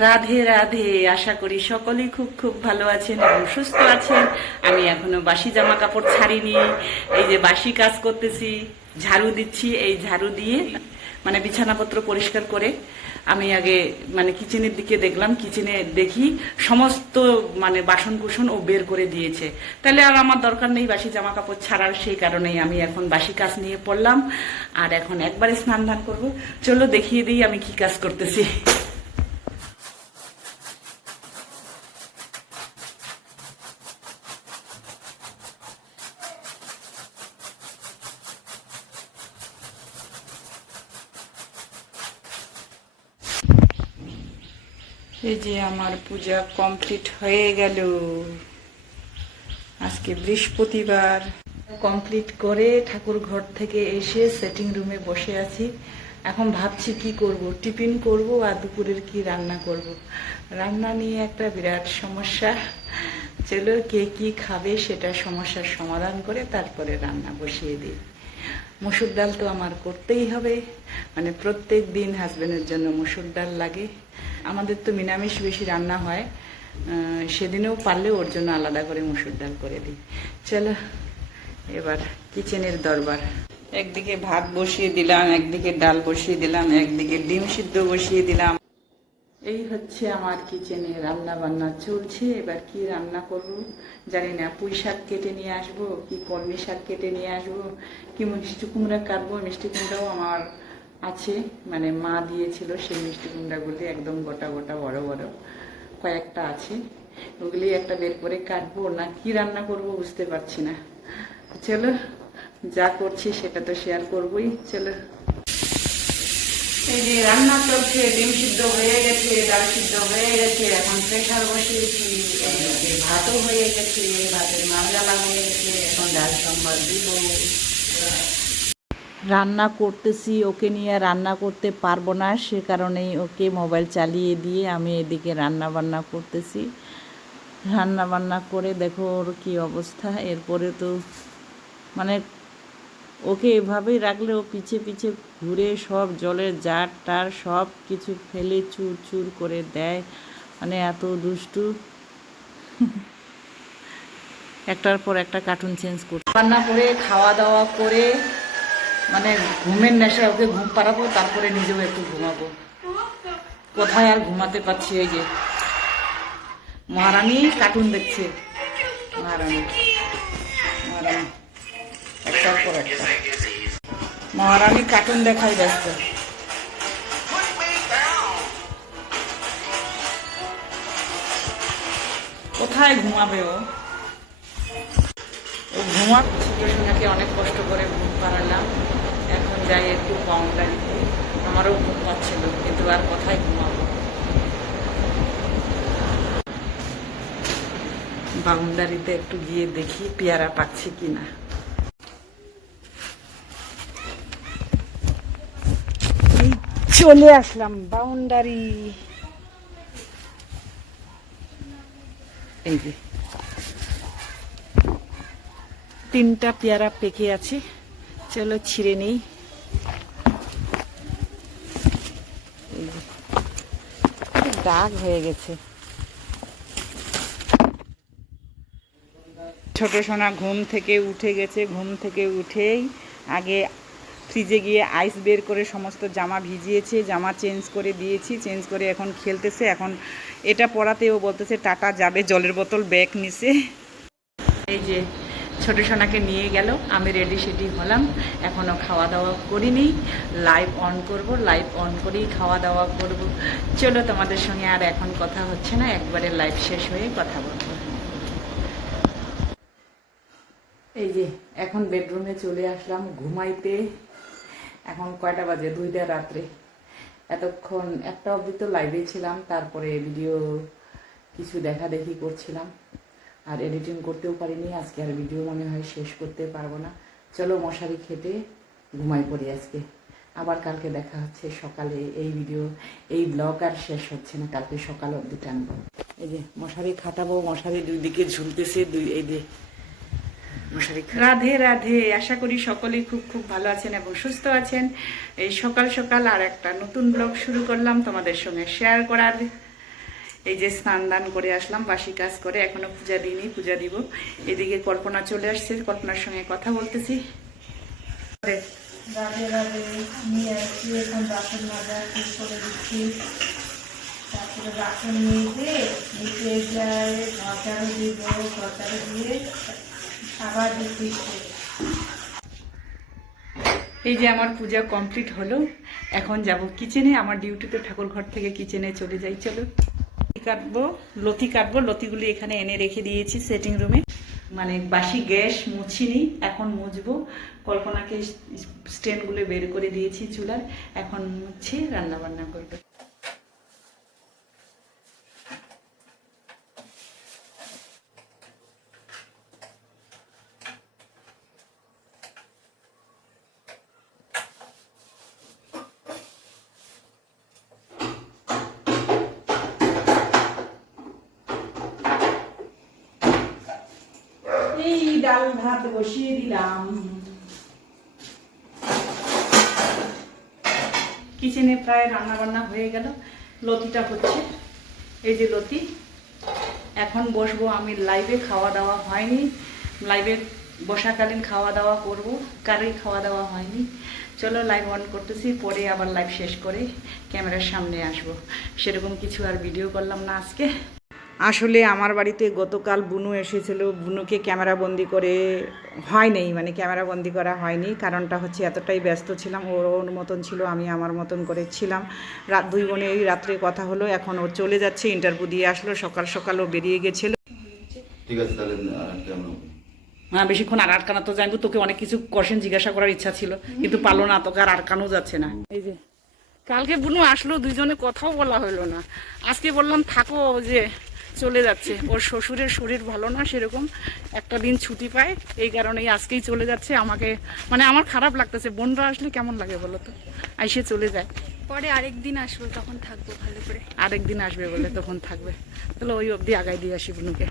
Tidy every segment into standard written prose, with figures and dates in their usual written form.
রাধে রাধে। আশা করি সকলেই খুব খুব ভালো আছেন এবং সুস্থ আছেন। আমি এখনো বাসি জামা কাপড় ছাড়িনি। এই যে বাসি কাজ করতেছি, ঝাড়ু দিচ্ছি। এই ঝাড়ু দিয়ে মানে বিছানাপত্র পরিষ্কার করে আমি আগে মানে কিচেনের দিকে দেখলাম। কিচেনে দেখি সমস্ত মানে বাসন কুসন ও বের করে দিয়েছে। তাহলে আর আমার দরকার নেই বাসি জামা কাপড় ছাড়ার। সেই কারণেই আমি এখন বাসি কাজ নিয়ে পড়লাম। আর এখন একবারে স্নান ধান করবো। চলো দেখিয়ে দিই আমি কি কাজ করতেছি। এই যে আমার পূজা কমপ্লিট হয়ে গেল। আজকে বৃহস্পতিবার। কমপ্লিট করে ঠাকুর ঘর থেকে এসে সেটিং রুমে বসে আছি। এখন ভাবছি কি করব, টিফিন করব আর দুপুরের কি রান্না করব। রান্না নিয়ে একটা বিরাট সমস্যা। চলো কে কি খাবে সেটা সমস্যার সমাধান করে তারপরে রান্না বসিয়ে দিই। মসুর ডাল তো আমার করতেই হবে, মানে প্রত্যেক দিন হাজবেন্ডের জন্য মসুর ডাল লাগে। আমাদের তো নিরামিষ বেশি রান্না হয়, সেদিনেও পারলে ওর জন্য আলাদা করে মসুর ডাল করে দিই। চলো এবার কিচেনের দরবার। একদিকে ভাত বসিয়ে দিলাম, একদিকে ডাল বসিয়ে দিলাম, একদিকে ডিম সিদ্ধ বসিয়ে দিলাম। এই হচ্ছে আমার কিচেনে রান্না বান্না চলছে। এবার কি রান্না করব জানি না। পুঁই শাক কেটে নিয়ে আসবো, কি কলমি শাক কেটে নিয়ে আসবো, কি মিষ্টি কুমড়া কাটবো। মিষ্টি কুমড়াও আমার আছে, মানে মা দিয়েছিল সেই মিষ্টি কুমড়াগুলি একদম গোটা গোটা বড় বড় কয়েকটা আছে। ওগুলি একটা বের করে কাটবো না কি রান্না করব বুঝতে পারছি না। চলো যা করছি সেটা তো শেয়ার করবোই। চলো এই যে রান্না চলছে, ডিম সিদ্ধ হয়ে গেছে, ডাল সিদ্ধ হয়ে গেছে, এখন প্রেশার বসিয়েছি। ভাতও হয়ে গেছে, ভাতের মালজালা হয়ে গেছে, এখন ডাল সম্বার দিব। রান্না করতেছি, ওকে নিয়ে রান্না করতে পারবো না, সে কারণেই ওকে মোবাইল চালিয়ে দিয়ে আমি এদিকে রান্না বান্না করতেছি। রান্না বান্না করে দেখো ওর কী অবস্থা। এরপরে তো মানে ওকে এভাবেই রাখলে ও পিছে পিছে ঘুরে সব জলের জার টার সব কিছু ফেলে চুর চুর করে দেয়, মানে এত দুষ্টু। একটার পর একটা কার্টুন চেঞ্জ করতে। রান্না করে খাওয়া দাওয়া করে মানে ঘুমের নেশায় ওকে ঘুম পাড়াবো, তারপরে নিজেও একটু ঘুমাবো। কোথায় আর ঘুমাতে পারছি। এই যে মহারানী কার্টুন দেখছে। মহারানী মহারানী একটার পর একটা মহারানী কার্টুন দেখায় ব্যস্ত। কোথায় ঘুমাবে ও? ও ঘুমাচ্ছে। সোনাকে অনেক কষ্ট করে ঘুম পাড়ালাম। এখন যাই একটু বাউন্ডারিতে। আমারও ঘুম পাচ্ছিল, কিন্তু আর কোথায় ঘুমাবো। বাউন্ডারিতে একটু গিয়ে দেখি পেয়ারা পাচ্ছি কিনা। চলে আসলাম বাউন্ডারি। এই যে 3টা পেয়ারা পেকে আছে, চলো ছিঁড়ে নেই। দাগ হয়ে গেছে। ছোট সোনা ঘুম থেকে উঠে গেছে। ঘুম থেকে উঠেই আগে ফ্রিজে গিয়ে আইস বের করে সমস্ত জামা ভিজিয়েছে, জামা চেঞ্জ করে দিয়েছি। চেঞ্জ করে এখন খেলতেছে। এখন এটা পড়াতে ও বলতেছে টাটা যাবে, জলের বোতল ব্যাগ নিছে। এই যে ছোট সোনাকে নিয়ে গেল, আমি রেডি সেডি হলাম। এখনও খাওয়া দাওয়া করিনি। লাইভ অন করব, লাইভ অন করেই খাওয়া দাওয়া করব। চলো তোমাদের সঙ্গে আর এখন কথা হচ্ছে না, একবারে লাইভ শেষ হয়ে কথা বলবো। এই যে এখন বেডরুমে চলে আসলাম ঘুমাইতে। এখন কয়টা বাজে? 2টা রাত্রে। এতক্ষণ 1টা অবধি তো লাইভে ছিলাম, তারপরে ভিডিও কিছু দেখা দেখি করছিলাম, আর এডিটিং করতেও পারিনি। আজকে আর ভিডিও মনে হয় শেষ করতে পারবো না। চলো মশারি খেতে ঘুমাই পড়ি আজকে। আবার কালকে দেখা হচ্ছে সকালে। এই ভিডিও এই ব্লগ আর শেষ হচ্ছে না, কালকে সকাল অবধি টানবো। এই যে মশারি খাটাবো, মশারি 2 দিকে ঝুলতেছে। এই যে মশারি। রাধে রাধে। আশা করি সকলেই খুব খুব ভালো আছেন এবং সুস্থ আছেন। এই সকাল সকাল আর একটা নতুন ব্লগ শুরু করলাম তোমাদের সঙ্গে শেয়ার করার। এই যে স্নান দান করে আসলাম, বাসি কাজ করে, এখনো পূজা দিইনি, পূজা দিব। এদিকে কল্পনা চলে আসছে, কল্পনার সঙ্গে কথা বলতেছি। রাধে রাধে, নিয়ে আসছি এখন বাসন মাজা ঠিক করে দিচ্ছি, তারপরে বাসন নিয়ে নিচে যায়, ঘরটারও দিব, ঘরটারও দিয়ে আবার দিচ্ছি। এই যে আমার পূজা কমপ্লিট হলো, এখন যাব কিচেনে। আমার ডিউটিতে ঠাকুর ঘর থেকে কিচেনে চলে যাই। চলো লতি কাটবো, লতিগুলি এখানে এনে রেখে দিয়েছি সেটিং রুমে। মানে বাসি গ্যাস মুছিনি, এখন মুছবো। কল্পনাকে স্ট্যান্ডগুলো বের করে দিয়েছি চুলার, এখন মুছে রান্না বান্না করবে। এই ডাল ভাত বসিয়ে দিলাম। কিচেনে প্রায় রান্না বান্না হয়ে গেল, লতিটা হচ্ছে। এই যে লতি, এখন বসবো আমি লাইভে। খাওয়া দাওয়া হয়নি, লাইভে বসাকালীন খাওয়া দাওয়া করব, কারোই খাওয়া দাওয়া হয়নি। চলো লাইভ অন করতেছি, পরে আবার লাইভ শেষ করে ক্যামেরার সামনে আসব। সেরকম কিছু আর ভিডিও করলাম না আজকে। আসলে আমার বাড়িতে গতকাল বুনু এসেছিল, বুনুকে ক্যামেরা বন্দি করে হয়নি, মানে ক্যামেরা বন্দি করা হয়নি। কারণটা হচ্ছে এতটাই ব্যস্ত ছিলাম, ওর মতন ছিল, আমি আমার মতন করে ছিলাম। রাত দুই বোনে এই রাত্রে কথা হলো, এখন ও চলে যাচ্ছে, ইন্টারভিউ দিয়ে আসলো, সকাল সকাল ও বেরিয়ে গেছিল। ঠিক আছে, তাহলে হ্যাঁ, বেশিক্ষণ আর আটকানো তো জানবো, তোকে অনেক কিছু কোশ্চেন জিজ্ঞাসা করার ইচ্ছা ছিল, কিন্তু পারলো না, তোকে আর আটকানো যাচ্ছে না। এই যে কালকে বুনু আসলো, দুইজনে কথাও বলা হলো না। আজকে বললাম থাকো, যে চলে যাচ্ছে, ওর শ্বশুরের শরীর ভালো না, সেরকম একটা দিন ছুটি পায়, এই কারণেই আজকেই চলে যাচ্ছে। আমাকে মানে আমার খারাপ লাগতেছে, বোনরা আসলে কেমন লাগে বলো তো, আইসে চলে যায়। পরে আরেকদিন আসবো, তখন থাকবো ভালো করে। আরেকদিন আসবে বলে তখন থাকবে। তাহলে ওই অবধি আগাই দিয়ে আসি বুনুকে।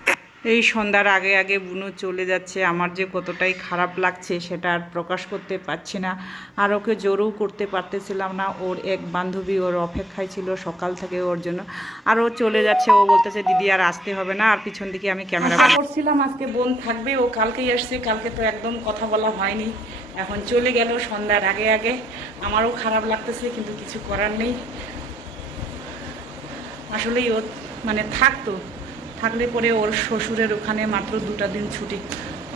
এই সন্ধ্যার আগে আগে বুনু চলে যাচ্ছে, আমার যে কতটাই খারাপ লাগছে সেটা আর প্রকাশ করতে পারছি না। আর ওকে জোরও করতে পারতেছিলাম না, ওর এক বান্ধবী ওর অপেক্ষায় ছিল সকাল থেকে ওর জন্য, আর ও চলে যাচ্ছে। ও বলতেছে দিদি আর আসতে হবে না, আর পিছন দিকে আমি ক্যামেরা করছিলাম আজকে বোন থাকবে, ও কালকেই আসছে, কালকে তো একদম কথা বলা হয়নি, এখন চলে গেল সন্ধ্যার আগে আগে। আমারও খারাপ লাগতেছে, কিন্তু কিছু করার নেই। আসলেই ও মানে থাকলে পরে ওর শ্বশুরের ওখানে মাত্র 2টা দিন ছুটি,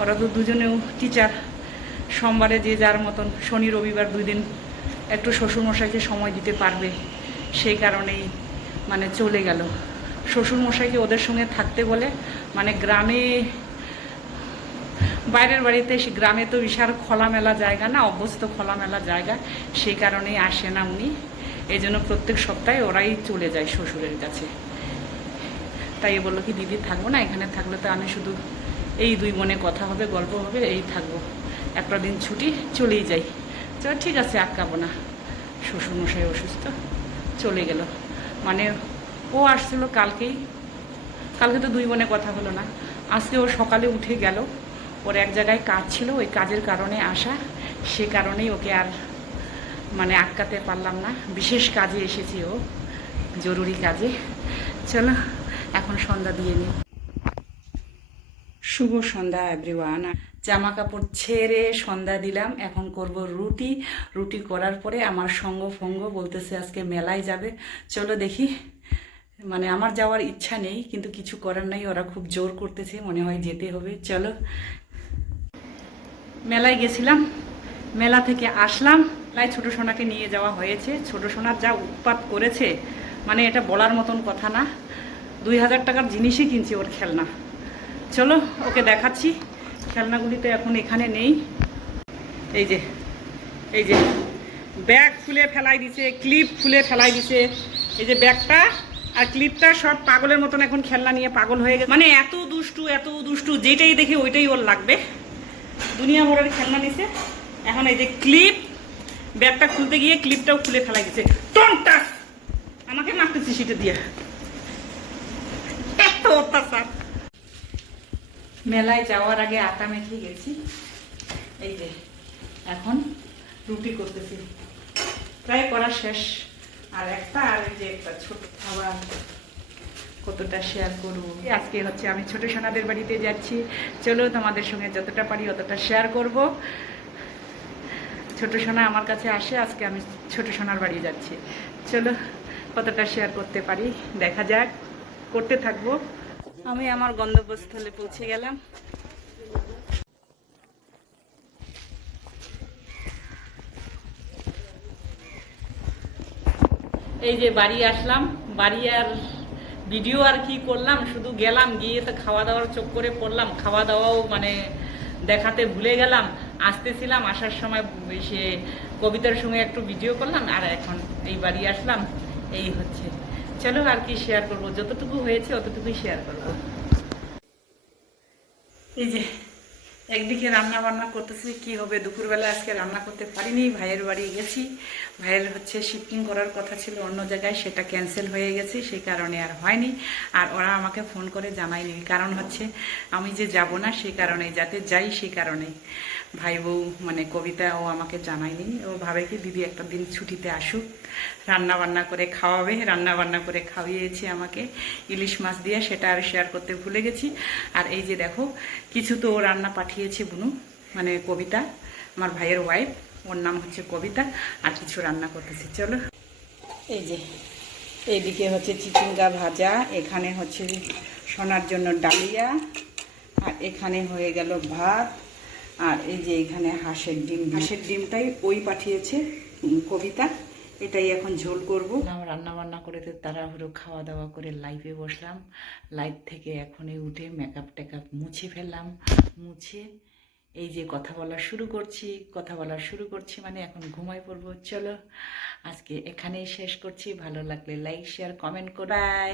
ওরা তো দুজনেও টিচার। সোমবারে যে যার মতন, শনি রবিবার 2 দিন একটু শ্বশুরমশাইকে সময় দিতে পারবে, সেই কারণেই মানে চলে গেল। শ্বশুরমশাইকে ওদের সঙ্গে থাকতে বলে, মানে গ্রামে, বাইরের বাড়িতে, গ্রামে তো বিশাল খোলামেলা জায়গা না, অভ্যস্ত খোলামেলা জায়গা, সেই কারণেই আসে না উনি। এই জন্য প্রত্যেক সপ্তাহে ওরাই চলে যায় শ্বশুরের কাছে। তাই বললো কি দিদি থাকবো না, এখানে থাকলে তো আমি শুধু এই 2 বোনে কথা হবে, গল্প হবে, এই থাকবো, একটা দিন ছুটি চলেই যাই। চল ঠিক আছে, আটকাবো না। শ্বশুরমশাই অসুস্থ, চলে গেল। মানে ও আসছিল কালকে তো 2 বোনে কথা হলো না। আজকে ও সকালে উঠে গেল, ওর এক জায়গায় কাজ ছিল, ওই কাজের কারণে আসা, সে কারণেই ওকে আর মানে আটকাতে পারলাম না। বিশেষ কাজে এসেছি, ও জরুরি কাজে। চলো এখন সন্ধ্যা দিয়ে নিই। শুভ সন্ধ্যা এভরিওয়ান। জামা কাপড় ছেড়ে সন্ধ্যা দিলাম, এখন করব রুটি করার পরে আমার সঙ্গ বলতেছে আজকে মেলায় যাবে। চলো দেখি, মানে আমার যাওয়ার ইচ্ছা নেই, কিন্তু কিছু করার নাই, ওরা খুব জোর করতেছে, মনে হয় যেতে হবে। চলো, মেলায় গেছিলাম, মেলা থেকে আসলাম, মেলায় ছোটো সোনাকে নিয়ে যাওয়া হয়েছে। ছোটো সোনার যা উৎপাত করেছে, মানে এটা বলার মতন কথা না। 2000 টাকার জিনিসই কিনছি ওর খেলনা। চলো ওকে দেখাচ্ছি, খেলনাগুলি তো এখন এখানে নেই। এই যে ব্যাগ খুলে ফেলাই দিছে, ক্লিপ খুলে ফেলাই দিছে। এই যে ব্যাগটা আর ক্লিপটা সব পাগলের মতন এখন খেলনা নিয়ে পাগল হয়ে গেছে, মানে এত দুষ্টু, যেটাই দেখে ওইটাই ওর লাগবে। দুনিয়া ভরের খেলনা নিছে। এখন এই যে ক্লিপ, ব্যাগটা খুলতে গিয়ে ক্লিপটাও খুলে ফেলাই দিছে। টনটা আমাকে মারতেছি সেটা দিয়ে, এত অত্যাচার। মেলায় যাওয়ার আগে আটা মেখে গেছি, এই যে এখন রুটি করতেছি, প্রায় করা শেষ। আর এই যে একটা ছোট খাবার কতটা শেয়ার করবো। আজকে হচ্ছে আমি ছোট সোনাদের বাড়িতে যাচ্ছি, চলো তোমাদের সঙ্গে যতটা পারি অতটা শেয়ার করব। ছোট সোনা আমার কাছে আসে, আজকে আমি ছোট সোনার বাড়ি যাচ্ছি, চলো কতটা শেয়ার করতে পারি দেখা যাক, করতে থাকবো। আমি আমার গন্তব্যস্থলে পৌঁছে গেলাম। এই যে বাড়ি আসলাম, বাড়ি আর ভিডিও আর কি করলাম, শুধু গেলাম, গিয়ে তো খাওয়া দাওয়ার চক্করে পড়লাম, খাওয়া দাওয়াও মানে দেখাতে ভুলে গেলাম। আসতেছিলাম, আসার সময় সে কবিতার সঙ্গে একটু ভিডিও করলাম, আর এখন এই বাড়ি আসলাম। এই হচ্ছে, চলো আর কি শেয়ার করব, যতটুকু হয়েছে অতটুকুই শেয়ার করব। এই যে একদিকে রান্না বান্না করতেছি, কি হবে দুপুরবেলা আজকে রান্না করতে পারিনি, ভাইয়ের বাড়ি গেছি। ভাইয়ের হচ্ছে শিফটিং করার কথা ছিল অন্য জায়গায়, সেটা ক্যান্সেল হয়ে গেছে, সেই কারণে আর হয়নি। আর ওরা আমাকে ফোন করে জানায়নি, কারণ হচ্ছে আমি যে যাব না সেই কারণে, যাতে যাই সেই কারণে। ভাই বউ মানে কবিতা ও আমাকে জানায়নি, ও ভাবে কি দিদি একটা দিন ছুটিতে আসুক, রান্না বান্না করে খাওয়াবে, রান্না বান্না করে খাওয়িয়েছে আমাকে ইলিশ মাছ দিয়ে, সেটা আর শেয়ার করতে ভুলে গেছি। আর এই যে দেখো কিছু তো ও রান্না পাঠিয়েছে বুনু, মানে কবিতা, আমার ভাইয়ের ওয়াইফ, ওর নাম হচ্ছে কবিতা, আর কিছু রান্না করতেছি, চলো। এই যে এইদিকে হচ্ছে চিচিঙ্গা ভাজা, এখানে হচ্ছে সোনার জন্য ডালিয়া, আর এখানে হয়ে গেল ভাত, আর এই যে এখানে হাঁসের ডিম, হাঁসের ডিমটাই ওই পাঠিয়েছে কবিতা, এটাই এখন ঝোল করব। রান্না বান্না করে তাড়াহুড়ো খাওয়া দাওয়া করে লাইভে বসলাম, লাইভ থেকে এখনই উঠে মেকআপ টেকআপ মুছে ফেললাম, মুছে এই যে কথা বলা শুরু করছি মানে এখন ঘুমাই পড়বো। চলো আজকে এখানেই শেষ করছি, ভালো লাগলে লাইক শেয়ার কমেন্ট করো, বাই।